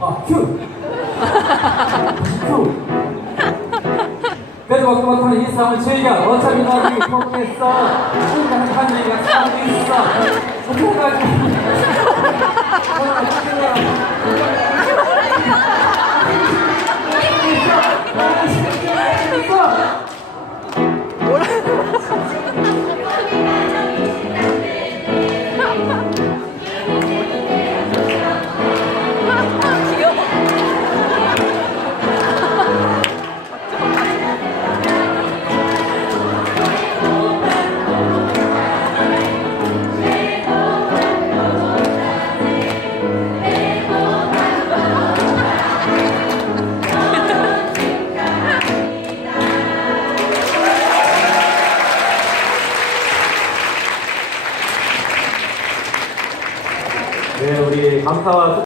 아, 큐! 큐! 그래도 못하는 이 싸움을 즐겨. 어차피 너희 포기했어. 우리가 싸우고 있어. 어떡하지? 네, 우리 감사와